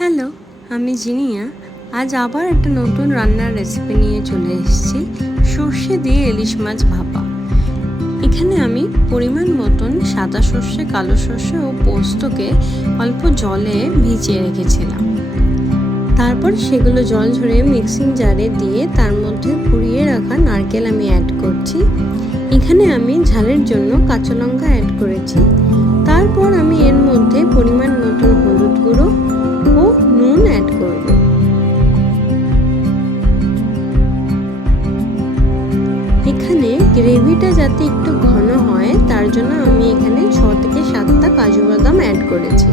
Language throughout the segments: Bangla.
হ্যালো, আমি জিনিয়া। আজ আবার একটা নতুন রান্নার রেসিপি নিয়ে চলে এসেছি, সর্ষে দিয়ে ইলিশ মাছ ভাপা। এখানে আমি পরিমাণ মতন সাদা সর্ষে, কালো সর্ষে ও পোস্তকে অল্প জলে ভিজিয়ে রেখেছিলাম। তারপর সেগুলো জল ঝরিয়ে মিক্সিং জারে দিয়ে তার মধ্যে কুড়িয়ে রাখা নারকেল আমি অ্যাড করছি। এখানে আমি ঝালের জন্য কাঁচা লঙ্কা অ্যাড করেছি। তারপর আমি এর মধ্যে পরিমাণ মতন হলুদ গুঁড়ো ও নুন অ্যাড করব। এখানে গ্রেভিটা যাতে একটু ঘন হয় তার জন্য আমি এখানে 6 থেকে 7টা কাজু বাদাম অ্যাড করেছি।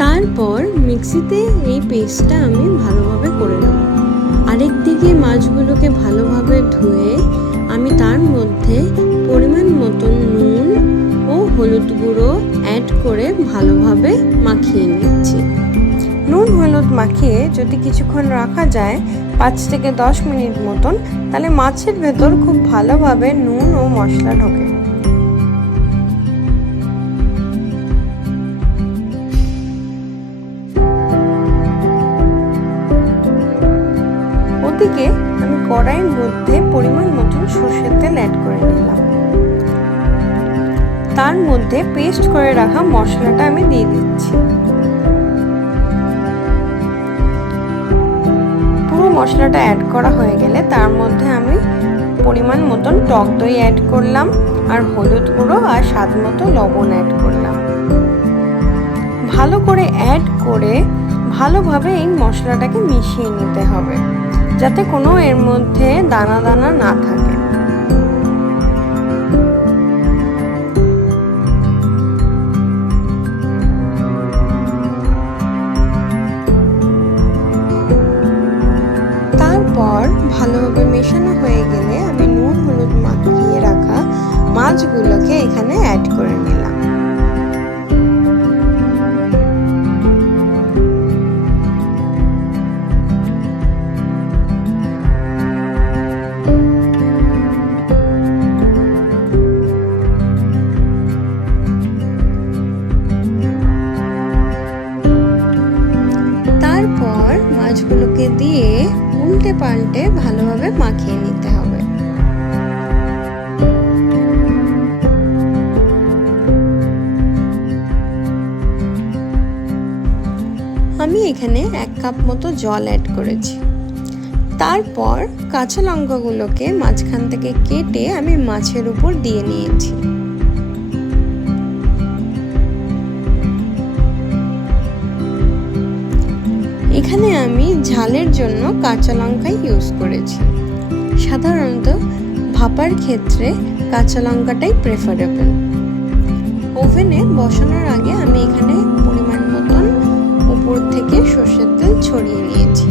তারপর মিক্সিতে এই পেস্টটা আমি ভালোভাবে করে নেব। আরেকদিকে মাছগুলোকে ভালোভাবে ধুয়ে আমি তার মধ্যে পরিমাণ মতন নুন ও হলুদ গুঁড়ো অ্যাড করে ভালোভাবে মাখিয়ে নিচ্ছি। নুন হলুদ মাখিয়ে যদি কিছুক্ষণ রাখা যায় 5 থেকে 10 মিনিট মতন, তাহলে মাছের ভেতর খুব ভালোভাবে নুন ও মশলা ঢোকে। ওদিকে আমি কড়াইয়ের মধ্যে পরিমাণ মতন সরষের তেল অ্যাড করে নিলাম। তার মধ্যে পেস্ট করে রাখা মশলাটা আমি দিয়ে দিচ্ছি। পুরো মশলাটা অ্যাড করা হয়ে গেলে তার মধ্যে আমি পরিমাণ মতন টক দই অ্যাড করলাম, আর হলুদ গুঁড়ো আর স্বাদ মতো লবণ অ্যাড করলাম। ভালো করে অ্যাড করে ভালোভাবে এই মশলাটাকে মিশিয়ে নিতে হবে, যাতে কোনো এর মধ্যে দানা দানা না থাকে। তারপর ভালোভাবে মেশানো হয়ে গেলে আমি নুন হলুদ মাখিয়ে রাখা মাছগুলোকে এখানে অ্যাড করে নিলাম। তারপর মাছগুলোকে দিয়ে উল্টে পাল্টে ভালোভাবে মাখিয়ে নিতে হবে। আমি এখানে 1 কাপ মতো জল অ্যাড করেছি। তারপর কাঁচা লঙ্কাগুলোকে মাঝখান থেকে কেটে আমি মাছের উপর দিয়ে নিয়েছি। এখানে আমি ঝালের জন্য কাঁচা লঙ্কাই ইউজ করেছি। সাধারণত ভাপার ক্ষেত্রে কাঁচা লঙ্কাটাই প্রেফারেবল। ওভেনে বসানোর আগে আমি এখানে পরিমাণ মতন উপর থেকে সরষের তেল ছড়িয়ে নিয়েছি।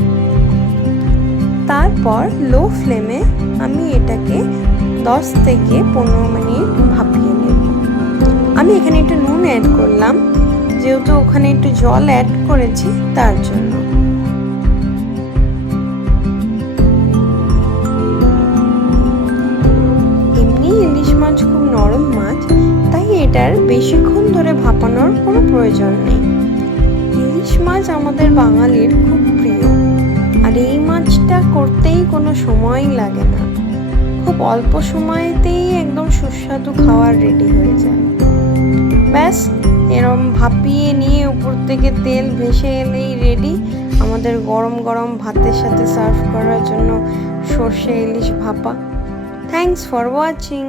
তারপর লো ফ্লেমে আমি এটাকে 10 থেকে 15 মিনিট ভাপিয়ে নেব। আমি এখানে একটু নুন অ্যাড করলাম, যেহেতু ওখানে একটু জল অ্যাড করেছি তার জন্য। এমনি ইলিশ মাছ খুব নরম মাছ, তাই এটার বেশিক্ষণ ধরে ভাপানোর কোনো প্রয়োজন নেই। ইলিশ মাছ আমাদের বাঙালির খুব প্রিয়, আর এই মাছটা করতেই কোনো সময়ই লাগে না। খুব অল্প সময়তেই একদম সুস্বাদু খাবার রেডি হয়ে যায়। ব্যাস এরম ভাপিয়ে নিয়ে উপর থেকে তেল ভেসে এলেই রেডি আমাদের গরম গরম ভাতের সাথে সার্ভ করার জন্য সর্ষে ইলিশ ভাপা। Thanks for watching.